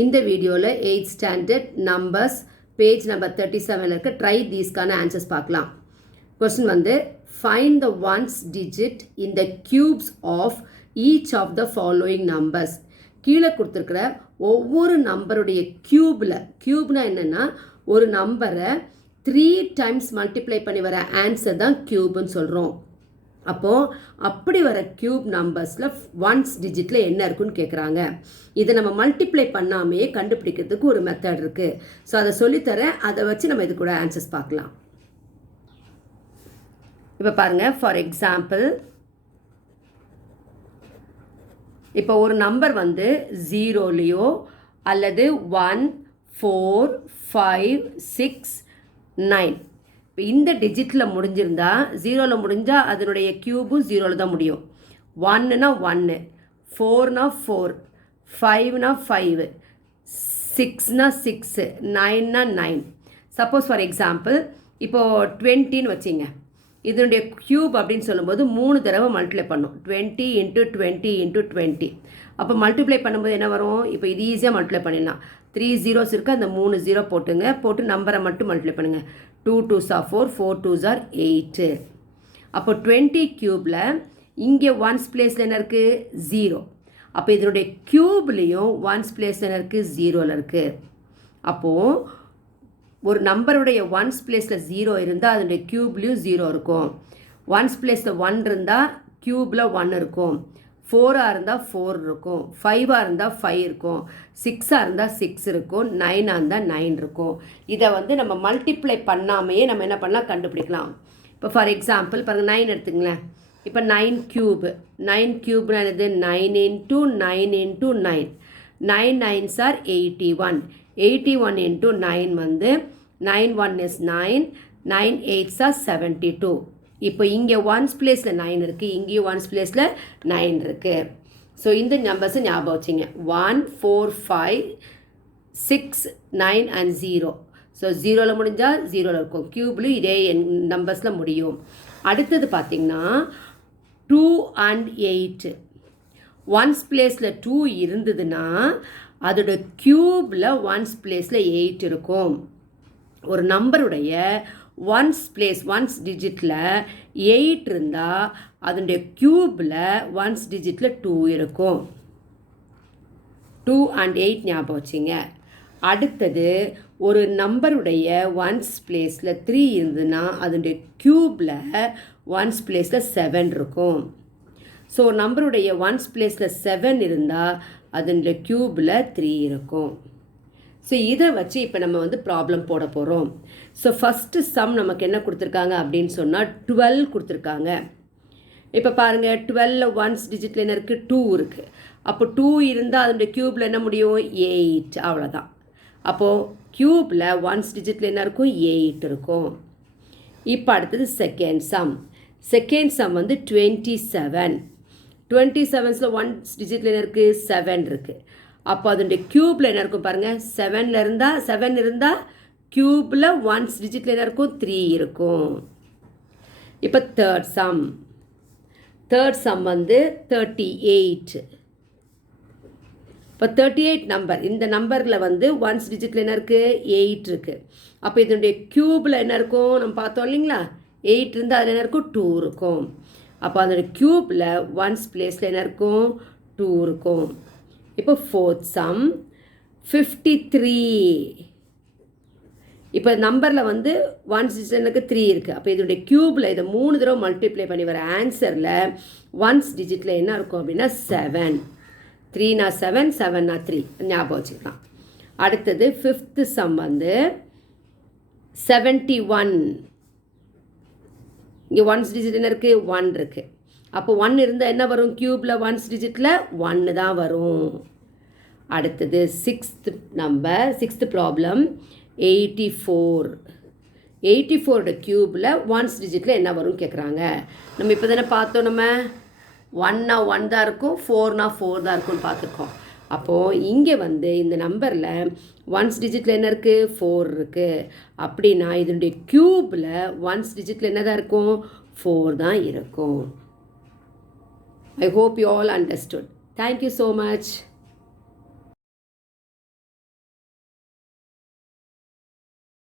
இந்த வீடியோவில் 8th standard numbers page number 37 இருக்க ட்ரை தீஸ்க்கான ஆன்சர்ஸ் பார்க்கலாம். கொஸ்டின் வந்து find the ones digit in the cubes of each of the following numbers. கீழே கொடுத்துருக்கிற ஒவ்வொரு நம்பருடைய கியூப்னா என்னென்னா ஒரு நம்பரை 3 times மல்டிப்ளை பண்ணி வர ஆன்சர் தான் கியூப்னு சொல்கிறோம். அப்போது அப்படி வர கியூப் நம்பர்ஸில் ஒன்ஸ் டிஜிட்டில் என்ன இருக்குன்னு கேட்குறாங்க. இதை நம்ம மல்டிப்ளை பண்ணாமையே கண்டுபிடிக்கிறதுக்கு ஒரு மெத்தட் இருக்குது. ஸோ அதை சொல்லித்தரேன், அதை வச்சு நம்ம இது கூட ஆன்சர்ஸ் பார்க்கலாம். இப்போ பாருங்கள், ஃபார் எக்ஸாம்பிள் இப்போ ஒரு நம்பர் வந்து 0லையோ அல்லது 1 4 5 6 9 இப்போ இந்த டிஜிட்டில் முடிஞ்சிருந்தா 0ல் முடிஞ்சால் அதனுடைய க்யூபும் 0ல் தான் முடியும். 1னா 1, 4னா 4, 5னா 5, 6னா 6, 9னா 9. சப்போஸ் ஃபார் எக்ஸாம்பிள் இப்போது 20ன்னு வச்சிங்க. இதனுடைய க்யூப் அப்படின்னு சொல்லும்போது 3 தடவை மல்டிப்ளை பண்ணும். 20 × 20 × 20. அப்போ மல்டிப்ளை பண்ணும்போது என்ன வரும்? இப்போ இது ஈஸியாக மல்டிப்ளை பண்ணிடலாம். 3 zeros இருக்குது, அந்த 3 0 போட்டுங்க, போட்டு நம்பரை மட்டும் மல்டிப்ளை பண்ணுங்கள். 2 2s are 4, 4 2s are 8. அப்போ 20 க்யூப்பில் இங்கே ஒன்ஸ் பிளேஸில் என்ன இருக்குது? 0. அப்போ இதனுடைய க்யூப்லேயும் ஒன்ஸ் பிளேஸில் என்ன இருக்குது? 0ல் இருக்குது. அப்போது ஒரு நம்பருடைய ஒன்ஸ் பிளேஸில் 0 இருந்தால் அதனுடைய க்யூப்லேயும் 0 இருக்கும். ஒன்ஸ் பிளேஸில் 1 இருந்தால் க்யூப்பில் 1 இருக்கும். 4ஆக இருந்தால் 4 இருக்கும். 5ஆக இருந்தால் 5 இருக்கும். 6ஆக இருந்தால் 6 இருக்கும். 9ஆக இருந்தால் 9 இருக்கும். இதை வந்து நம்ம மல்டிப்ளை பண்ணாமையே நம்ம என்ன பண்ணலாம்? கண்டுபிடிக்கலாம். இப்போ ஃபார் எக்ஸாம்பிள் பாருங்கள், 9 எடுத்துங்களேன். இப்போ 9 க்யூப். 9 க்யூப்னா என்னது? 9 × 9 × 9. 9 9s are 81. 81 × 9 வந்து 9 1 is 9. 9 8s are 72. இப்போ இங்கே ஒன்ஸ் பிளேஸில் 9 இருக்குது, இங்கேயும் ஒன்ஸ் பிளேஸில் 9 இருக்குது. ஸோ இந்த நம்பர்ஸை ஞாபகம் வச்சுங்க. 1 4 5 6 9 and 0. ஸோ 0ல் முடிஞ்சால் 0ல் இருக்கும். க்யூப்லையும் இதே நம்பர்ஸில் முடியும். அடுத்தது பார்த்திங்கன்னா 2 and 8. ஒன்ஸ் பிளேஸில் 2 இருந்ததுன்னா அதோட க்யூப்பில் ஒன்ஸ் பிளேஸில் 8 இருக்கும். ஒரு நம்பருடைய ஒன்ஸ் டிஜிட்டில் 8 இருந்தால் அதனுடைய க்யூப்பில் ஒன்ஸ் டிஜிட்டில் 2 இருக்கும். 2 and 8 ஞாபகம் வச்சிங்க. அடுத்தது ஒரு நம்பருடைய ஒன்ஸ் பிளேஸில் 3 இருந்ததுன்னா அதனுடைய க்யூப்பில் ஒன்ஸ் பிளேஸில் 7 இருக்கும். ஸோ நம்பருடைய ஒன்ஸ் பிளேஸில் 7 இருந்தால் அதனுடைய க்யூப்பில் 3 இருக்கும். ஸோ இதை வச்சு இப்போ நம்ம வந்து ப்ராப்ளம் போட போகிறோம். ஸோ ஃபஸ்ட்டு சம் நமக்கு என்ன கொடுத்துருக்காங்க அப்படின்னு சொன்னால் 12 கொடுத்துருக்காங்க. இப்போ பாருங்கள், 12ல் ஒன்ஸ் டிஜிட்டில் என்ன இருக்குது? 2 இருக்குது. அப்போ 2 இருந்தால் அதனுடைய க்யூப்பில் என்ன முடியும்? 8. அவ்வளோதான். அப்போது க்யூப்பில் ஒன்ஸ் டிஜிட்டில் என்ன இருக்கும்? 8 இருக்கும். இப்போ அடுத்தது செகண்ட் சம் வந்து 27. 27ல் ஒன்ஸ் டிஜிட்டில் என்ன இருக்குது? 7 இருக்குது. அப்போ அதனுடைய க்யூப்பில் என்ன இருக்கும் பாருங்கள்? 7 இருந்தால் க்யூப்பில் ஒன்ஸ் டிஜிட்டில் என்ன இருக்கும்? 3 இருக்கும். இப்போ தேர்ட் சம் வந்து 38. இப்போ 38 நம்பர், இந்த நம்பரில் வந்து ஒன்ஸ் டிஜிட்டில் என்ன இருக்குது? 8 இருக்குது. அப்போ இதனுடைய க்யூப்பில் என்ன இருக்கும்? நம்ம பார்த்தோம் இல்லைங்களா? 8 இருந்தால் அதில் என்ன இருக்கும்? 2 இருக்கும். அப்போ அதனுடைய க்யூப்பில் ஒன்ஸ் பிளேஸில் என்ன இருக்கும்? 2 இருக்கும். இப்போ ஃபோர்த் சம் 53. இப்போ நம்பரில் வந்து ஒன்ஸ் டிஜிட்டுக்கு 3 இருக்குது. அப்போ இதனுடைய க்யூப்பில் இதை 3 தடவை மல்டிப்ளை பண்ணி வர ஆன்சரில் ஒன்ஸ் டிஜிட்டில் என்ன இருக்கும் அப்படின்னா 7. 3னா 7, 7னா 3 ஞாபகம் வச்சுக்கலாம். அடுத்தது ஃபிஃப்த்து சம் வந்து 71. இங்கே ஒன்ஸ் டிஜிட் என்ன இருக்குது? 1 இருக்குது. அப்போ 1 இருந்தால் என்ன வரும்? க்யூப்பில் ஒன்ஸ் டிஜிட்டில் 1 தான் வரும். அடுத்தது சிக்ஸ்த் ப்ராப்ளம் 84. 84ஓட க்யூப்பில் ஒன்ஸ் டிஜிட்டில் என்ன வரும்னு கேட்குறாங்க. நம்ம இப்போ தானே பார்த்தோம், நம்ம 1னா 1 தான் இருக்கும், 4னா 4 தான் இருக்கும்னு பார்த்துருக்கோம். அப்போது இங்கே வந்து இந்த நம்பரில் ஒன்ஸ் டிஜிட்டில் என்ன இருக்குது? 4 இருக்குது. அப்படின்னா இதனுடைய க்யூப்பில் ஒன்ஸ் டிஜிட்டில் என்ன தான் இருக்கும்? 4 தான் இருக்கும். I hope you all understood. Thank you so much.